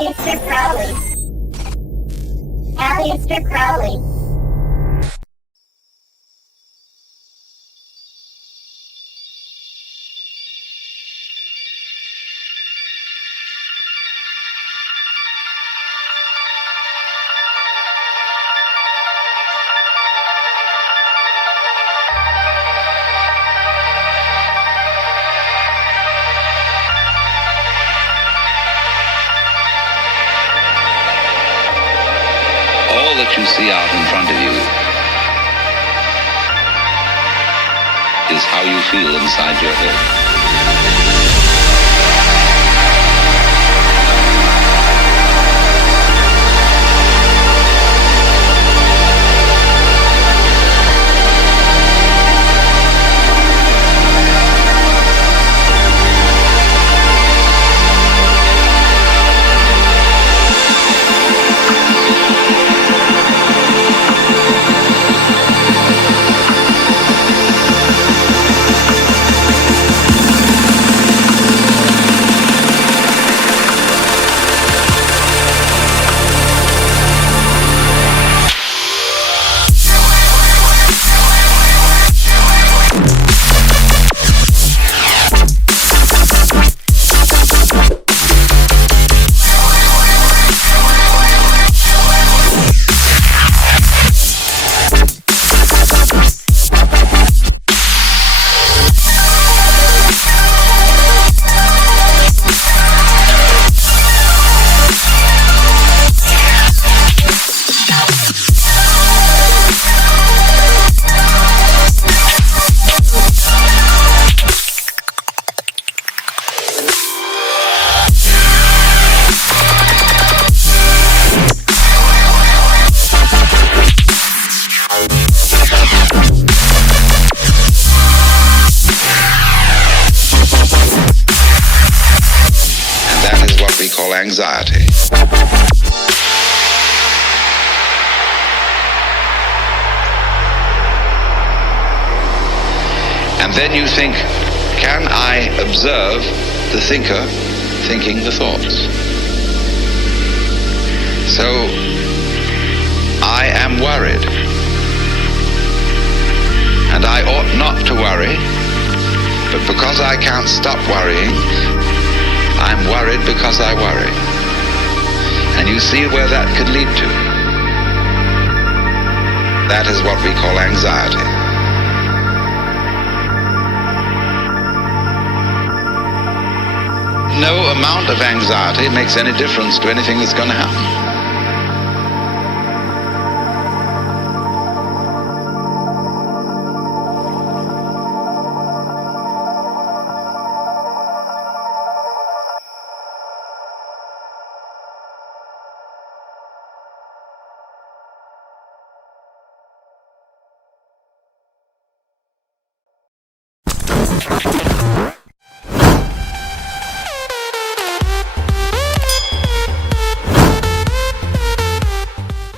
Aliester Crowley. Aliester Crowley. All that you see out in front of you is how you feel inside your head. We call anxiety. And then you think, can I observe the thinker thinking the thoughts? So I am worried. And I ought not to worry, but because I can't stop worrying, I'm worried because I worry. And you see where that could lead to. That is what we call anxiety. No amount of anxiety makes any difference to anything that's going to happen.